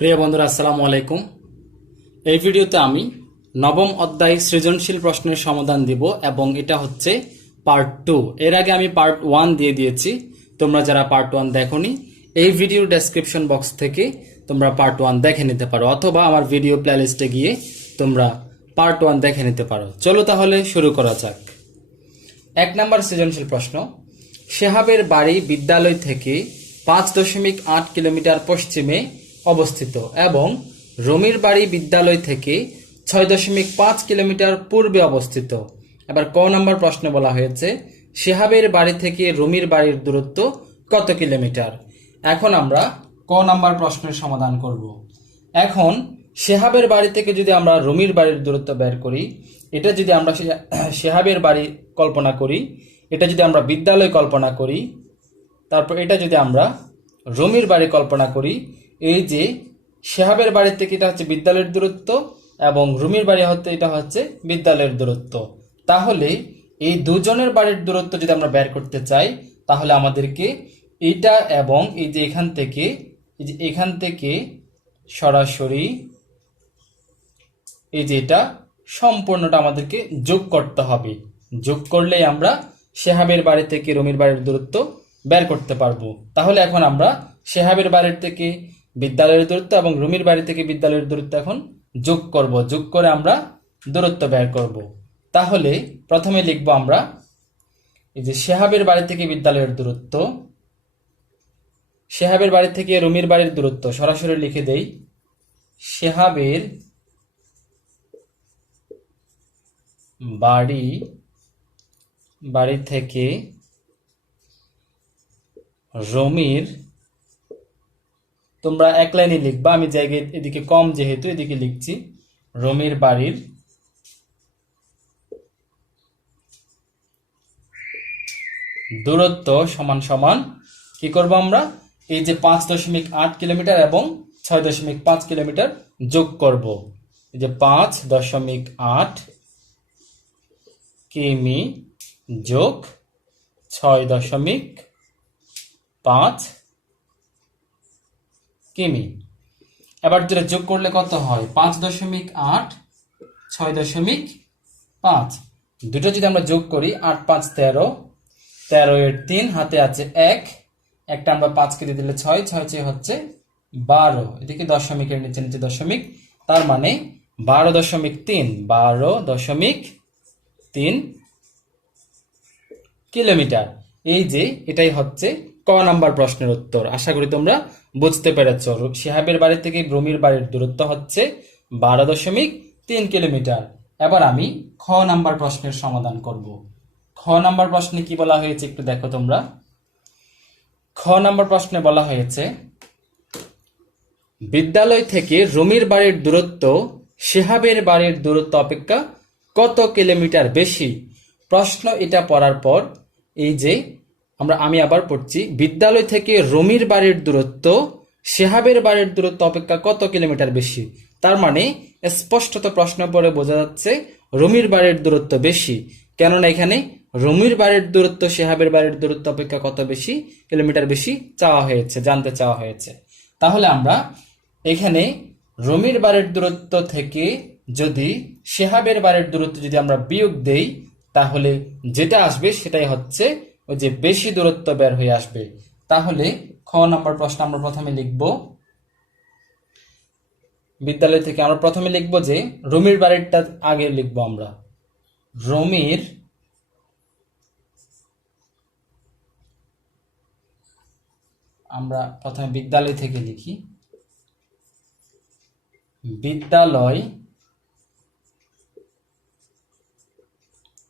প্রিয় বন্ধুরা, আসসালামু আলাইকুম। এই ভিডিওতে আমি নবম অধ্যায় সৃজনশীল প্রশ্নের সমাধান দিব এবং এটা হচ্ছে পার্ট টু এর আগে আমি পার্ট ওয়ান দিয়ে দিয়েছি। তোমরা যারা পার্ট ওয়ান দেখোনি, এই ভিডিওর ডেসক্রিপশন বক্স থেকে তোমরা পার্ট ওয়ান দেখে নিতে পারো, অথবা আমার ভিডিও প্লেলিস্টে গিয়ে তোমরা পার্ট ওয়ান দেখে নিতে পারো। চলো তাহলে শুরু করা যাক। এক নম্বর সৃজনশীল প্রশ্ন শেহাবের বাড়ি বিদ্যালয় থেকে পাঁচ দশমিক আট কিলোমিটার পশ্চিমে অবস্থিত এবং রমির বাড়ি বিদ্যালয় থেকে ছয় দশমিক পাঁচ কিলোমিটার পূর্বে অবস্থিত। এবার ক নম্বর প্রশ্ন বলা হয়েছে শেহাবের বাড়ি থেকে রমির বাড়ির দূরত্ব কত কিলোমিটার? এখন আমরা ক নম্বর প্রশ্নের সমাধান করব। এখন শেহাবের বাড়ি থেকে যদি আমরা রমির বাড়ির দূরত্ব বের করি, এটা যদি আমরা শেহাবের বাড়ি কল্পনা করি, এটা যদি আমরা বিদ্যালয় কল্পনা করি, তারপর এটা যদি আমরা রমির বাড়ি কল্পনা করি এই যে শেহাবের বাড়ি থেকে এটা হচ্ছে বিদ্যালয়ের দূরত্ব এবং রুমির বাড়ি হতে এটা হচ্ছে বিদ্যালয়ের দূরত্ব। তাহলে এই দুজনের বাড়ির দূরত্ব যদি আমরা বের করতে চাই, তাহলে আমাদেরকে এটা এবং এই যে এখান থেকে, এই যে এখান থেকে সরাসরি এই যে এটা সম্পূর্ণটা আমাদেরকে যোগ করতে হবে। যোগ করলেই আমরা শেহাবের বাড়ি থেকে রুমির বাড়ির দূরত্ব বের করতে পারব। তাহলে এখন আমরা শেহাবের বাড়ির থেকে বিদ্যালয়ের দূরত্ব এবং রুমির বাড়ি থেকে বিদ্যালয়ের দূরত্ব এখন যোগ করব। যোগ করে আমরা দূরত্ব বের করব। তাহলে প্রথমে লিখব আমরা এই যে শেহাবের বাড়ি থেকে বিদ্যালয়ের দূরত্ব। শেহাবের বাড়ি থেকে রুমির বাড়ির দূরত্ব সরাসরি লিখে দেই। শেহাবের বাড়ি বাড়ি থেকে রমির তোমরা এক লাইনে লিখবা, আমি জায়গায় এদিকে কম যেহেতু এদিকে লিখছি। রমির বাড়ির দূরত্ব সমান সমান কি করব আমরা? এই যে পাঁচ দশমিক আট কিলোমিটার এবং ছয় দশমিক পাঁচ কিলোমিটার যোগ করব। এই যে পাঁচ দশমিক আট কিমি যোগ ছয় দশমিক পাঁচ কিমি। এবার যেটা যোগ করলে কত হয়? পাঁচ দশমিক আট, ছয় দশমিক পাঁচ। দুটো যদি আমরা যোগ করি, আট, পাঁচ, তেরো। তেরো এর তিন, হাতে আছে এক। একটা আমরা পাঁচ কেটে দিলে ছয় ছয় চেয়ে হচ্ছে বারো। এদিকে দশমিকের নিচে নিচে দশমিক, তার মানে বারো দশমিক তিন, বারো দশমিক তিন কিলোমিটার। এই যে, এটাই হচ্ছে ক নাম্বার প্রশ্নের উত্তর। আশা করি তোমরা বুঝতে পেরেছ। শিহাবের বাড়ি থেকে রমির বাড়ির দূরত্ব হচ্ছে বারো দশমিক তিন কিলোমিটার। এবার আমি খ নাম্বার প্রশ্নের সমাধান করব। খ নাম্বার প্রশ্নে কি বলা হয়েছে একটু দেখো তোমরা। খ নাম্বার প্রশ্নে বলা হয়েছে, বিদ্যালয় থেকে রমির বাড়ির দূরত্ব শেহাবের বাড়ির দূরত্ব অপেক্ষা কত কিলোমিটার বেশি? প্রশ্ন এটা পড়ার পর এই যে আমরা, আমি আবার পড়ছি, বিদ্যালয় থেকে রমির বাড়ির দূরত্ব শেহাবের বাড়ির দূরত্ব অপেক্ষা কত কিলোমিটার বেশি? তার মানে স্পষ্টত প্রশ্ন পড়ে বোঝা যাচ্ছে, রমির বাড়ির দূরত্ব বেশি। কেননা এখানে, রমির বাড়ির দূরত্ব শেহাবের বাড়ির দূরত্ব অপেক্ষা কত বেশি কিলোমিটার বেশি? চাওয়া হয়েছে, জানতে চাওয়া হয়েছে। তাহলে আমরা, এখানে, রমির বাড়ির দূরত্ব থেকে যদি শেহাবের বাড়ির দূরত্ব যদি আমরা বিয়োগ দেই, তাহলে যেটা আসবে সেটাই হচ্ছে ওই যে বেশি দূরত্ব বের হয়ে আসবে, তাহলে খ নম্বর প্রশ্ন আমরা প্রথমে লিখব। বিদ্যালয় থেকে আমরা প্রথমে লিখব যে, রমির বাড়িটা আগে লিখব আমরা। রমির আমরা প্রথমে বিদ্যালয় থেকে লিখি। বিদ্যালয়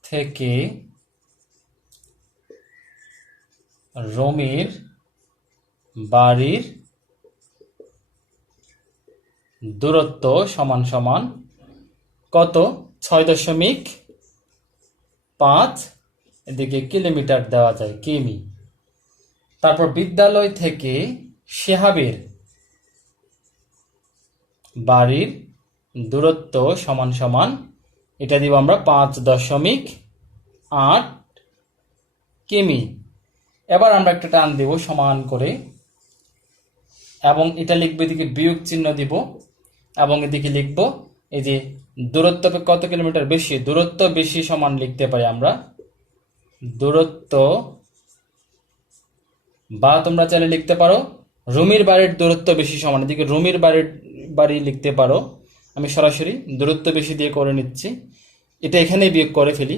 থেকে রমির বাড়ির দূরত্ব সমান সমান কত? ছয় দশমিক পাঁচ। এদিকে কিলোমিটার দেওয়া যায় কিমি। তারপর বিদ্যালয় থেকে শেহাবের বাড়ির দূরত্ব সমান সমান, এটা দিব আমরা পাঁচ দশমিক আট কিমি। এবার আমরা একটা টান দেব সমান করে, এবং এটা লিখব এদিকে বিয়োগ চিহ্ন দিব, এবং এদিকে লিখব এই যে দূরত্ব কত কিলোমিটার বেশি, দূরত্ব বেশি সমান লিখতে পারি আমরা। দূরত্ব, বা তোমরা চাইলে লিখতে পারো, রুমির বাড়ির দূরত্ব বেশি সমান, এদিকে রুমির বাড়ির বাড়ি লিখতে পারো। আমি সরাসরি দূরত্ব বেশি দিয়ে করে নিচ্ছি। এটা এখানেই বিয়োগ করে ফেলি।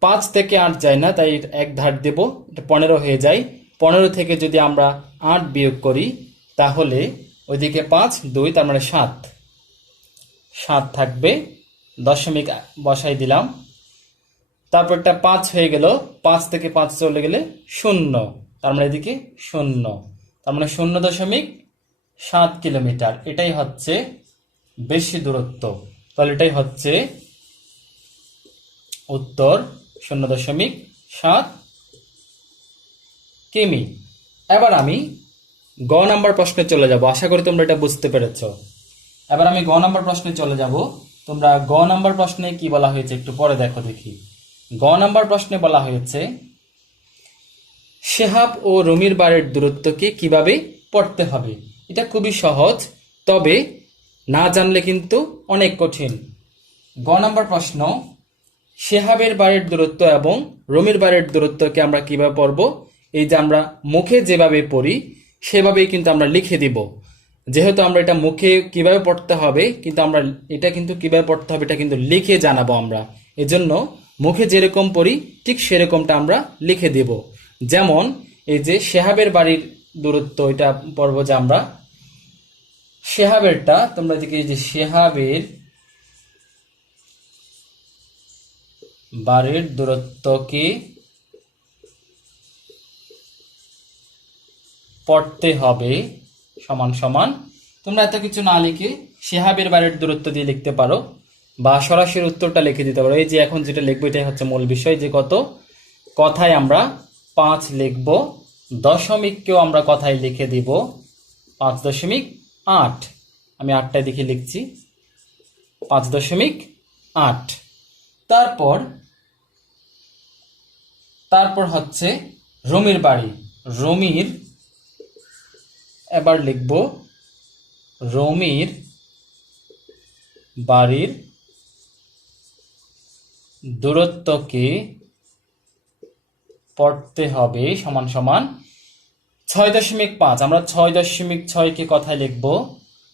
পাঁচ থেকে আট যায় না, তাই এক ধার দেব, এটা পনেরো হয়ে যায়। পনেরো থেকে যদি আমরা আট বিয়োগ করি, তাহলে ওইদিকে পাঁচ, দুই, তার মানে সাত। সাত থাকবে, দশমিক বসাই দিলাম। তারপরটা পাঁচ হয়ে গেল, পাঁচ থেকে পাঁচ চলে গেলে শূন্য, তার মানে এদিকে শূন্য। তার মানে শূন্য দশমিক সাত কিলোমিটার, এটাই হচ্ছে বেশি দূরত্ব। তাহলে এটাই হচ্ছে উত্তর। শূন্য দশমিক সাত কিমি। এবার আমি গ নাম্বার প্রশ্নে চলে যাব। আশা করি তোমরা এটা বুঝতে পেরেছ। এবার আমি গ নাম্বার প্রশ্নে চলে যাব। তোমরা গ নাম্বার প্রশ্নে কি বলা হয়েছে একটু পরে দেখো দেখি। গ নাম্বার প্রশ্নে বলা হয়েছে শেহাব ও রুমির বাড়ির দূরত্বকে কীভাবে পড়তে হবে? এটা খুবই সহজ, তবে না জানলে কিন্তু অনেক কঠিন। গ নাম্বার প্রশ্ন শেহাবের বাড়ির দূরত্ব এবং রুমির বাড়ির দূরত্বকে আমরা কীভাবে পড়ব? এই যে আমরা মুখে যেভাবে পড়ি, সেভাবেই কিন্তু আমরা লিখে দিব। যেহেতু আমরা এটা মুখে কীভাবে পড়তে হবে, কিন্তু আমরা এটা কিন্তু কীভাবে পড়তে হবে এটা কিন্তু লিখে জানাব আমরা। এজন্য মুখে যেরকম পড়ি, ঠিক সেরকমটা আমরা লিখে দেব। যেমন এই যে শেহাবের বাড়ির দূরত্ব, এটা পড়ব যে আমরা শেহাবেরটা, তোমরা যে শেহাবের বাড়ির দূরত্বকে পড়তে হবে। সমান সমান। তোমরা এত কিছু না লিখে শেহাবের বাড়ির দূরত্ব দিয়ে লিখতে পারো বা সরাসরি উত্তরটা লিখে দিতে পারো। এই যে এখন যেটা লিখব, এটাই হচ্ছে মূল বিষয় যে কত? কথায় আমরা পাঁচ লিখব। দশমিককেও আমরা কথায় লিখে দিব। পাঁচ দশমিক আট। আমি আটটায় দেখে লিখছি। পাঁচ দশমিক আট। তারপর তারপর হচ্ছে রমির বাড়ি। রমির, এবার লিখব রমির বাড়ির দূরত্বকে পড়তে হবে সমান সমান ছয় দশমিক পাঁচ। আমরা ছয় দশমিক ছয়কে কথায় লিখব,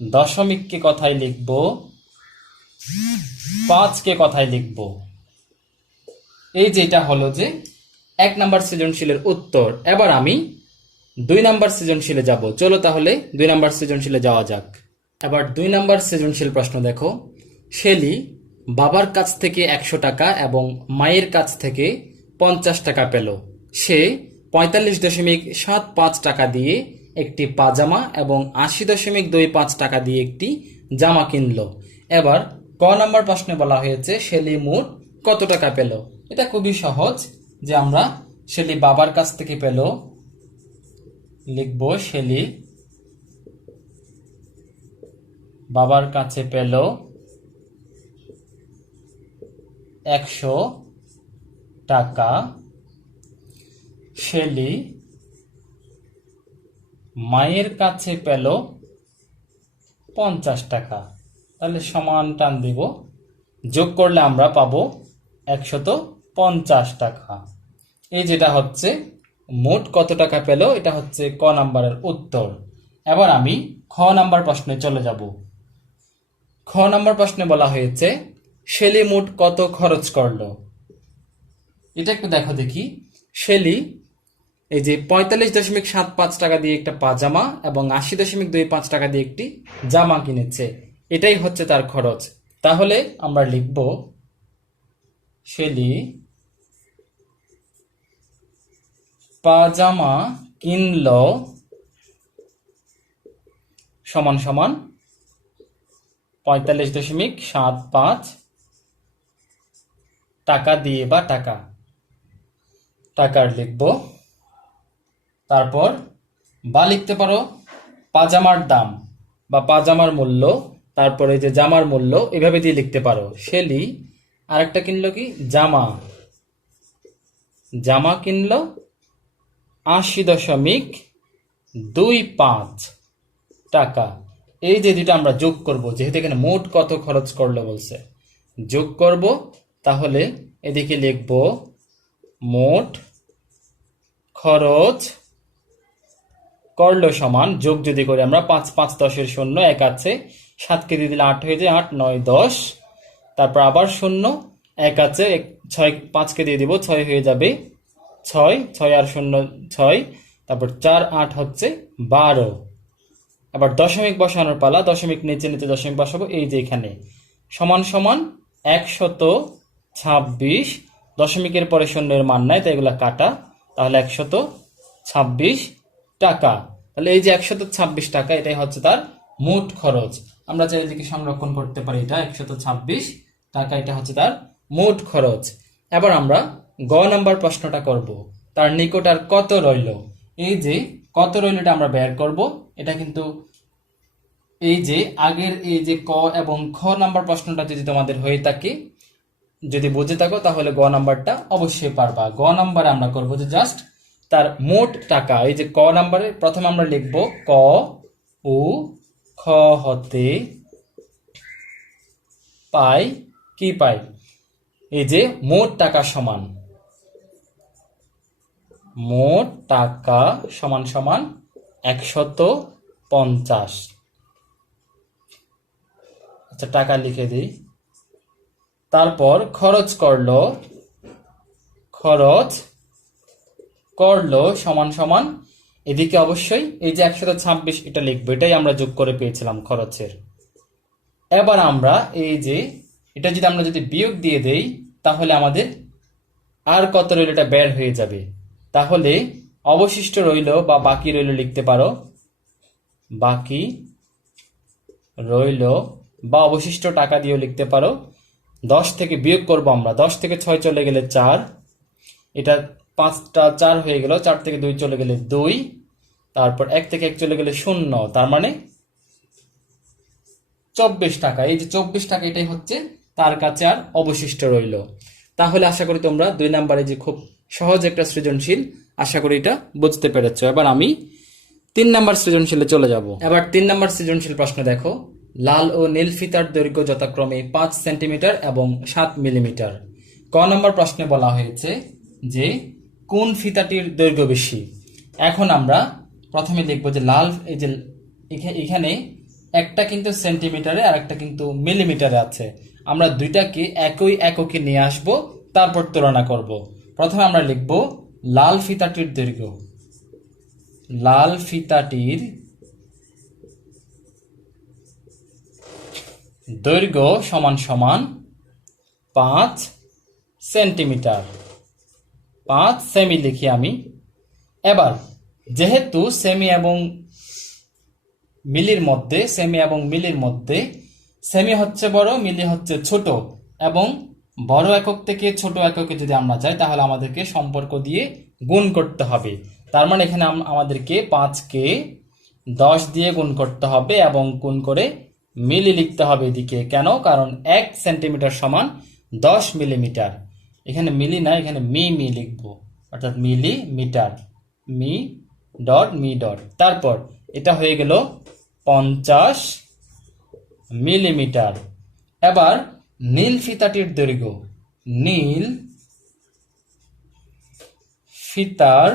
দশমিককে কথায় লিখব, পাঁচকে কথায় লিখব। এই যেটা হলো যে এক নাম্বার সৃজনশীলের উত্তর। এবার আমি দুই নাম্বার সৃজনশীলে যাব। চলো তাহলে দুই নাম্বার সৃজনশীলে যাওয়া যাক। এবার দুই নাম্বার সৃজনশীল প্রশ্ন দেখো। শেলি বাবার কাছ থেকে একশো টাকা এবং মায়ের কাছ থেকে পঞ্চাশ টাকা পেল। সে পঁয়তাল্লিশ দশমিক সাত পাঁচ টাকা দিয়ে একটি পাজামা এবং আশি দশমিক দুই পাঁচ টাকা দিয়ে একটি জামা কিনলো। এবার ক নাম্বার প্রশ্নে বলা হয়েছে, শেলি মোট কত টাকা পেল? এটা খুবই সহজ। যে আমরা শেলি বাবার কাছ থেকে পেল, লিখব শেলি বাবার কাছে পেল একশো টাকা। শেলি মায়ের কাছে পেল পঞ্চাশ টাকা। তাহলে সমান টান দিব। যোগ করলে আমরা পাবো একশত পঞ্চাশ টাকা। এই যেটা হচ্ছে, মোট কত টাকা পেল? এটা হচ্ছে ক নাম্বারের উত্তর। এবার আমি খ নাম্বার প্রশ্নে চলে যাব। খ নাম্বার প্রশ্নে বলা হয়েছে, শেলি মোট কত খরচ করল? এটা একটু দেখো দেখি। শেলি, এই যে পঁয়তাল্লিশ দশমিক সাত পাঁচ টাকা দিয়ে একটা পাজামা এবং আশি দশমিক দুই পাঁচ টাকা দিয়ে একটি জামা কিনেছে। এটাই হচ্ছে তার খরচ। তাহলে আমরা লিখব, শেলি পাজামা কিনল সমান সমান পঁয়তাল্লিশ দশমিক সাত পাঁচ টাকা দিয়ে বা টাকা। টাকার লিখব। তারপর বা লিখতে পারো পাজামার দাম বা পাজামার মূল্য, তারপরে যে জামার মূল্য, এভাবে দিয়ে লিখতে পারো। শেলি আরেকটা কিনলো কি? জামা। জামা কিনলো আশি দশমিক দুই পাঁচ টাকা। এই যে দুটো আমরা যোগ করব, যেহেতু এখানে মোট কত খরচ করল বলছে, যোগ করব, তাহলে এদিকে লিখব মোট খরচ করল সমান, যোগ যদি করি আমরা পাঁচ পাঁচ দশের শূন্য, এক আছে, সাতকে দিয়ে দিলে আট হয়ে যায় আট, নয়, দশ। তারপর আবার শূন্য, এক আছে ছয়, পাঁচকে দিয়ে দিব, ছয় হয়ে যাবে ছয় ছয় আর শূন্য ছয়, তারপর চার, আট হচ্ছে বারো। আবার দশমিক বসানোর পালা, দশমিক নিচে নিচে দশমিক বসাবো, এই যে এখানে। সমান সমান একশত ছাব্বিশ, দশমিকের পরে শূন্যের মান নাই তাই এগুলা কাটা, তাহলে একশত ছাব্বিশ টাকা। তাহলে এই যে একশত ছাব্বিশ টাকা, এটাই হচ্ছে তার মোট খরচ। আমরা চাই এদিকে সংরক্ষণ করতে পারি এটা, একশত ছাব্বিশ টাকা, এটা হচ্ছে তার মোট খরচ। এবার আমরা গ নাম্বার প্রশ্নটা করব। তার নিকট আর কত রইল? এই যে কত রইল এটা আমরা বের করব। এটা কিন্তু এই যে আগের এই যে ক এবং খ নাম্বার প্রশ্নটা যদি তোমাদের হয়ে থাকে, যদি বুঝে থাকো, তাহলে গ নাম্বারটা অবশ্যই পারবা। গ নাম্বারে আমরা করব যে জাস্ট তার মোট টাকা, এই যে ক নাম্বারে প্রথমে আমরা লিখব ক ও খ হতে পাই কি পাই? এই যে মোট টাকা সমান। মোট টাকা সমান সমান একশত পঞ্চাশ। আচ্ছা টাকা লিখে দিই। তারপর খরচ করল খরচ করল সমান সমান, এদিকে অবশ্যই এই যে একশত ছাব্বিশ, এটা লিখব, এটাই আমরা যোগ করে পেয়েছিলাম খরচের। এবার আমরা এই যে, এটা যদি আমরা যদি বিয়োগ দিয়ে দেই, তাহলে আমাদের আর কত রইল? এটা বের হয়ে যাবে। তাহলে অবশিষ্ট রইল বা বাকি রইল লিখতে পারো। বাকি রইল বা অবশিষ্ট টাকা দিয়েও লিখতে পারো। দশ থেকে বিয়োগ করব আমরা। দশ থেকে ছয় চলে গেলে চার। এটা পাঁচটা চার হয়ে গেল। চার থেকে দুই চলে গেলে দুই। তারপর এক থেকে এক চলে গেলে শূন্য। তার মানে চব্বিশ টাকা। এই যে চব্বিশ টাকা এটাই হচ্ছে তার কাছে আর অবশিষ্ট রইল। তাহলে আশা করি তোমরা দুই নাম্বারে যে খুব সহজ একটা সৃজনশীল, আশা করি এটা বুঝতে পেরেছ। এবার আমি তিন নাম্বার সৃজনশীলে চলে যাব। এবার তিন নাম্বার সৃজনশীল প্রশ্ন দেখো। লাল ও নীল ফিতার দৈর্ঘ্য যথাক্রমে পাঁচ সেন্টিমিটার এবং সাত মিলিমিটার। ক নম্বর প্রশ্নে বলা হয়েছে যে, কোন ফিতাটির দৈর্ঘ্য বেশি? এখন আমরা প্রথমে লিখব যে লাল, এই যে এখানে একটা কিন্তু সেন্টিমিটারে আর একটা কিন্তু মিলিমিটারে আছে। আমরা দুইটাকে একই এককে নিয়ে আসব, তারপর তুলনা করব। প্রথমে আমরা লিখব, লাল ফিতাটির দৈর্ঘ্য লাল ফিতাটির দৈর্ঘ্য সমান সমান পাঁচ সেন্টিমিটার। পাঁচ সেমি লিখি আমি। এবার, যেহেতু সেমি এবং মিলির মধ্যে, সেমি এবং মিলির মধ্যে, সেমি হচ্ছে বড়, মিলি হচ্ছে ছোট এবং বড় একক থেকে ছোট এককে যদি আমরা যাই, তাহলে আমাদেরকে সম্পর্ক দিয়ে গুণ করতে হবে। তার মানে এখানে আম- আমাদেরকে পাঁচকে দশ দিয়ে গুণ করতে হবে এবং গুণ করে মিলি লিখতে হবে এদিকে। কেন? কারণ এক সেন্টিমিটার সমান দশ মিলিমিটার। এখানে মিলি না, এখানে মি মি লিখব। অর্থাৎ মিলি মিটার। মি ডট মি ডট। তারপর এটা হয়ে গেল পঞ্চাশ মিলিমিটার। এবার নীল ফিতাটির দৈর্ঘ্য। নীল ফিতার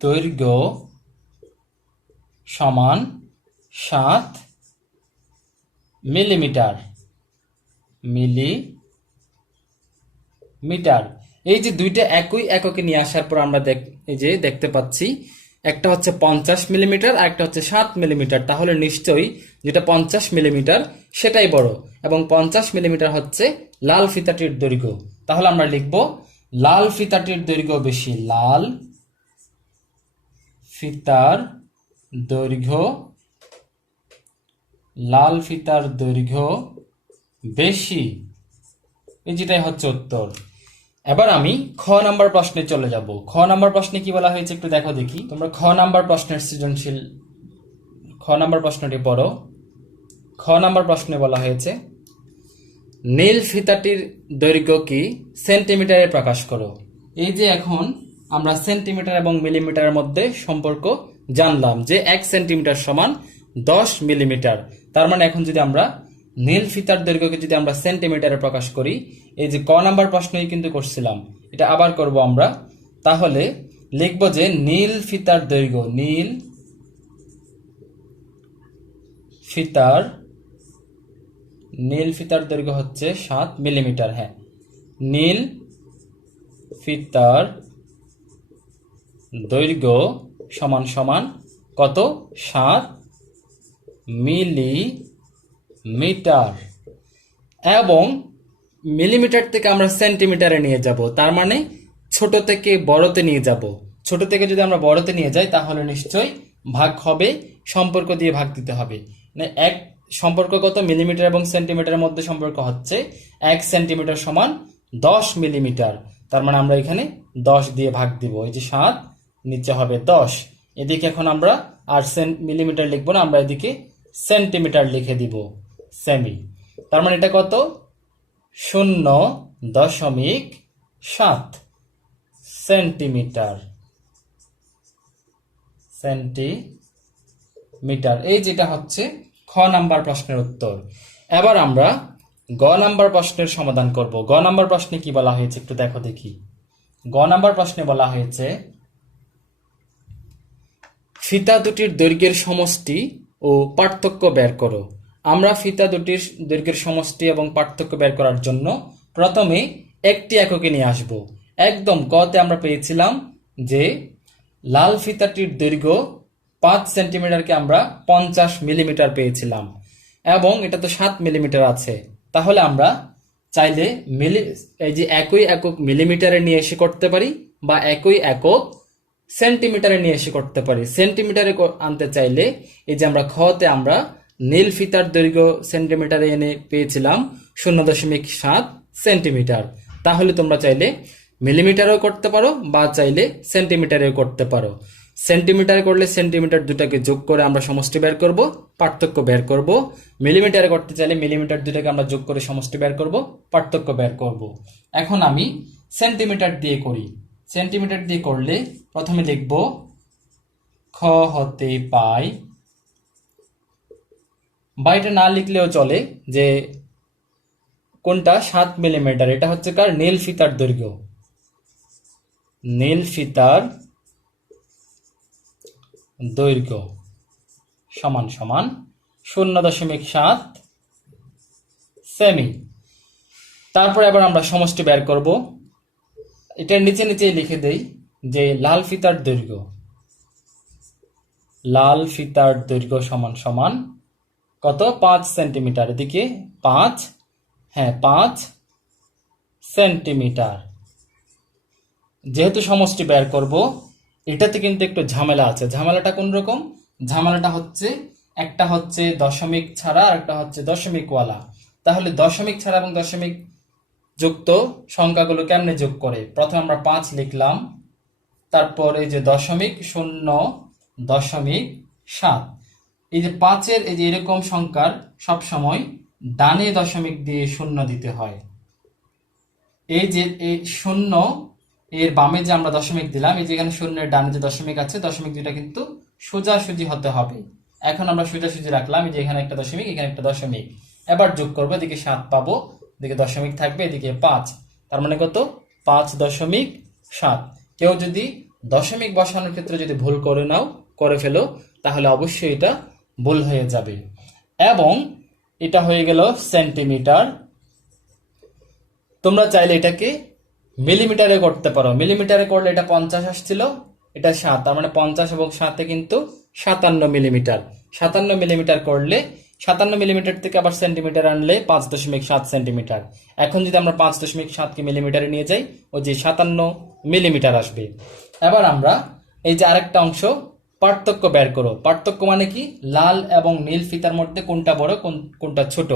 দৈর্ঘ্য সমান সাত মিলিমিটার। মিলি মিটার এই যে দুইটা একই এককে নিয়ে আসার পর আমরা দেখ এই যে দেখতে পাচ্ছি একটা হচ্ছে পঞ্চাশ মিলিমিটার আর একটা হচ্ছে সাত মিলিমিটার। তাহলে নিশ্চয়ই যেটা পঞ্চাশ মিলিমিটার, সেটাই বড়। এবং পঞ্চাশ মিলিমিটার হচ্ছে লাল ফিতাটির দৈর্ঘ্য। তাহলে আমরা লিখব, লাল ফিতাটির দৈর্ঘ্য বেশি লাল ফিতার দৈর্ঘ্য, লাল ফিতার দৈর্ঘ্য বেশি। এই যেটাই হচ্ছে উত্তর। এবার আমি খ নাম্বার প্রশ্নে চলে যাব। খ নাম্বার প্রশ্নে কি বলা হয়েছে একটু দেখো দেখি। তোমরা খ নাম্বার প্রশ্নের সৃজনশীল খ নাম্বার প্রশ্নটি পড়ো। খ নাম্বার প্রশ্নে বলা হয়েছে, নীল ফিতাটির দৈর্ঘ্য কি? সেন্টিমিটারে প্রকাশ করো। এই যে এখন আমরা সেন্টিমিটার এবং মিলিমিটারের মধ্যে সম্পর্ক জানলাম যে এক সেন্টিমিটার সমান দশ মিলিমিটার। তার মানে এখন যদি আমরা নীল ফিতার দৈর্ঘ্যকে যদি আমরা সেন্টিমিটারে প্রকাশ করি, এই যে ক নাম্বার প্রশ্নই কিন্তু করছিলাম, এটা আবার করব আমরা। তাহলে লিখব যে নীল ফিতার দৈর্ঘ্য, নীল ফিতার নীল ফিতার দৈর্ঘ্য হচ্ছে সাত মিলিমিটার হ্যাঁ। নীল ফিতার দৈর্ঘ্য সমান সমান কত? সাত মিলিমিটার এবং মিলিমিটার থেকে আমরা সেন্টিমিটারে নিয়ে যাব। তার মানে ছোট থেকে বড়তে নিয়ে যাব। ছোট থেকে যদি আমরা বড়তে নিয়ে যাই, তাহলে নিশ্চয়ই ভাগ হবে, সম্পর্ক দিয়ে ভাগ দিতে হবে। মানে এক সম্পর্ক কত? মিলিমিটার এবং সেন্টিমিটারের মধ্যে সম্পর্ক হচ্ছে এক সেন্টিমিটার সমান দশ মিলিমিটার। তার মানে আমরা এখানে দশ দিয়ে ভাগ দিব। এই যে সাত, নিচে হবে দশ। এদিকে এখন আমরা আর সেন্ট মিলিমিটার লিখব না, আমরা এদিকে সেন্টিমিটার লিখে দিব। সেমি। তার মানে এটা কত? শূন্য দশমিক সাত সেন্টিমিটার। সেন্টিমিটার। এই যেটা হচ্ছে খ নাম্বার প্রশ্নের উত্তর। এবার আমরা গ নাম্বার প্রশ্নের সমাধান করব। গ নাম্বার প্রশ্নে কি বলা হয়েছে একটু দেখো দেখি। গ নাম্বার প্রশ্নে বলা হয়েছে ফিতা দুটির দৈর্ঘ্যের সমষ্টি ও পার্থক্য বের করো। আমরা ফিতা দুটির দৈর্ঘ্যের সমষ্টি এবং পার্থক্য বের করার জন্য প্রথমে একটি এককে নিয়ে আসব। একদম কতে আমরা পেয়েছিলাম যে লাল ফিতাটির দৈর্ঘ্য পাঁচ সেন্টিমিটারকে আমরা পঞ্চাশ মিলিমিটার পেয়েছিলাম এবং এটা তো সাত মিলিমিটার আছে। তাহলে আমরা চাইলে মিলি, এই যে একই একক মিলিমিটারে নিয়ে এসে করতে পারি বা একই একক সেন্টিমিটারে নিয়ে এসে করতে পারি। সেন্টিমিটারে আনতে চাইলে এই যে আমরা খতে আমরা নীল ফিতার দৈর্ঘ্য সেন্টিমিটারে এনে পেয়েছিলাম শূন্য দশমিক সাত সেন্টিমিটার। তাহলে তোমরা চাইলে মিলিমিটারেও করতে পারো বা চাইলে সেন্টিমিটারেও করতে পারো। সেন্টিমিটার করলে সেন্টিমিটার দুটাকে যোগ করে আমরা সমষ্টি বের করব, পার্থক্য বের করব। মিলিমিটারে করতে চাইলে মিলিমিটার দুটাকে আমরা যোগ করে সমষ্টি বের করব, পার্থক্য বের করব। এখন আমি সেন্টিমিটার দিয়ে করি। সেন্টিমিটার দিয়ে করলে প্রথমে লিখব খ হতে পাই বা এটা না লিখলেও চলে যে কোনটা সাত মিলিমিটার এটা হচ্ছে কার নীল ফিতার দৈর্ঘ্য। নীল ফিতার দৈর্ঘ্য সমান সমান শূন্য দশমিক সাত সেমি তারপর আবার আমরা সমষ্টি বের করব। এটার নিচে নিচে লিখে দেই যে লাল ফিতার দৈর্ঘ্য। লাল ফিতার দৈর্ঘ্য সমান সমান কত? পাঁচ সেন্টিমিটার। এদিকে পাঁচ হ্যাঁ পাঁচ সেন্টিমিটার। যেহেতু সমষ্টি বের করব, এটাতে কিন্তু একটু ঝামেলা আছে। ঝামেলাটা কোন রকম? ঝামেলাটা হচ্ছে, একটা হচ্ছে দশমিক ছাড়া আর একটা হচ্ছে দশমিক ওয়ালা তাহলে দশমিক ছাড়া এবং দশমিক যুক্ত সংখ্যাগুলো কেমনে যোগ করে? প্রথমে আমরা পাঁচ লিখলাম, তারপর যে দশমিক শূন্য দশমিক সাত। এই যে পাঁচের এই যে এরকম সংখ্যার সব সময় ডানে দশমিক দিয়ে শূন্য দিতে হয়। এই যে এই শূন্য এর বামে যে আমরা দশমিক দিলাম, এই যে এখানে শূন্যের ডানে যে দশমিক আছে, দশমিক দুইটা কিন্তু সোজাসুজি হতে হবে। এখন আমরা সোজাসুজি রাখলাম, এই যে এখানে একটা দশমিক, এখানে একটা দশমিক। এবার যোগ করব, এদিকে সাত পাবো, এদিকে দশমিক থাকবে, এদিকে পাঁচ। তার মানে কত? পাঁচ দশমিক সাত। কেউ যদি দশমিক বসানোর ক্ষেত্রে যদি ভুল করে নাও, করে ফেলো, তাহলে অবশ্যই এটা ভুল হয়ে যাবে। এবং এটা হয়ে গেল সেন্টিমিটার। তোমরা চাইলে এটাকে মিলিমিটারে করতে পারো। মিলিমিটারে করলে এটা পঞ্চাশ আসছিল, এটা সাত। তার মানে পঞ্চাশ এবং সাতে কিন্তু সাতান্ন মিলিমিটার। সাতান্ন মিলিমিটার করলে, সাতান্ন মিলিমিটার থেকে আবার সেন্টিমিটার আনলে পাঁচ দশমিক সাত সেন্টিমিটার। এখন যদি আমরা পাঁচ দশমিক সাতকে মিলিমিটারে নিয়ে যাই ও যে সাতান্ন মিলিমিটার আসবে। এবার আমরা এই যে আরেকটা অংশ পার্থক্য বের করো। পার্থক্য মানে কি? লাল এবং নীল ফিতার মধ্যে কোনটা বড়, কোন- কোনটা ছোট?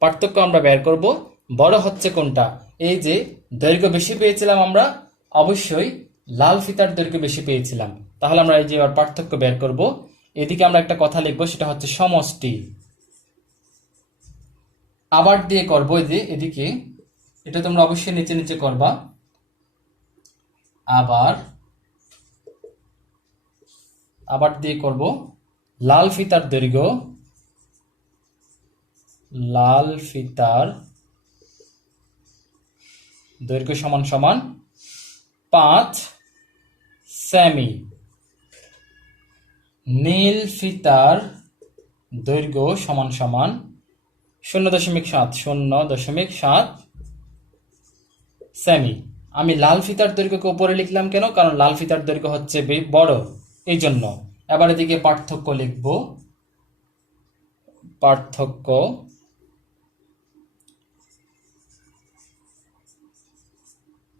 পার্থক্য আমরা বের করব। বড় হচ্ছে কোনটা? এই যে দৈর্ঘ্য বেশি পেয়েছিলাম আমরা, অবশ্যই লাল ফিতার দৈর্ঘ্য বেশি পেয়েছিলাম। তাহলে আমরা এই যে এবার পার্থক্য বের করব। এদিকে আমরা একটা কথা লিখব, সেটা হচ্ছে সমষ্টি। আবার দিয়ে করব এই যে এদিকে। এটা তোমরা অবশ্যই নিচে নিচে করবা। আবার আবার দিয়ে করব। লাল ফিতার দৈর্ঘ্য। লাল ফিতার দৈর্ঘ্য সমান সমান পাঁচ সেমি। নীল ফিতার দৈর্ঘ্য সমান সমান শূন্য দশমিক সাত শূন্য দশমিক সাত সেমি। আমি লাল ফিতার দৈর্ঘ্যকে উপরে লিখলাম কেন? কারণ লাল ফিতার দৈর্ঘ্য হচ্ছে বড়। এই জন্য এবার এদিকে পার্থক্য লিখব। পার্থক্য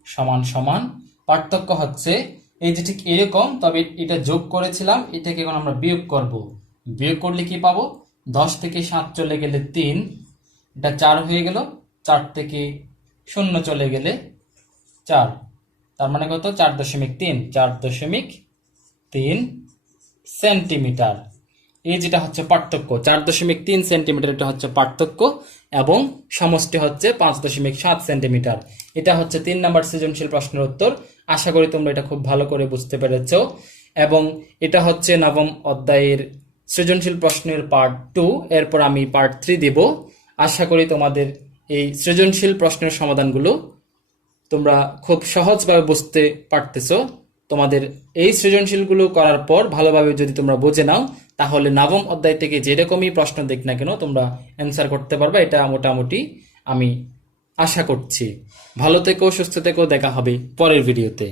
সমান সমান। পার্থক্য হচ্ছে এই যে ঠিক এরকম, তবে এটা যোগ করেছিলাম, এটাকে এখন আমরা বিয়োগ করব। বিয়োগ করলে কি পাবো? দশ থেকে সাত চলে গেলে তিন, এটা চার হয়ে গেল, চার থেকে শূন্য চলে গেলে চার। তার মানে কত? চার দশমিক তিন, চার দশমিক তিন সেন্টিমিটার। এই যেটা হচ্ছে পার্থক্য, চার দশমিক তিন সেন্টিমিটার এটা হচ্ছে পার্থক্য এবং সমষ্টি হচ্ছে পাঁচ দশমিক সাত সেন্টিমিটার। এটা হচ্ছে তিন নাম্বার সৃজনশীল প্রশ্নের উত্তর। আশা করি তোমরা এটা খুব ভালো করে বুঝতে পেরেছ। এবং এটা হচ্ছে নবম অধ্যায়ের সৃজনশীল প্রশ্নের পার্ট টু এরপর আমি পার্ট থ্রি দেব। আশা করি তোমাদের এই সৃজনশীল প্রশ্নের সমাধানগুলো তোমরা খুব সহজভাবে বুঝতে পারতেছো। তোমাদের এই সৃজনশীলগুলো করার পর ভালোভাবে যদি তোমরা বুঝে নাও, তাহলে নবম অধ্যায় থেকে যেরকমই প্রশ্ন দেখ না কেন, তোমরা অ্যান্সার করতে পারবে। এটা মোটামুটি আমি আশা করছি। ভালো থেকো, সুস্থ থেকেও দেখা হবে পরের ভিডিওতে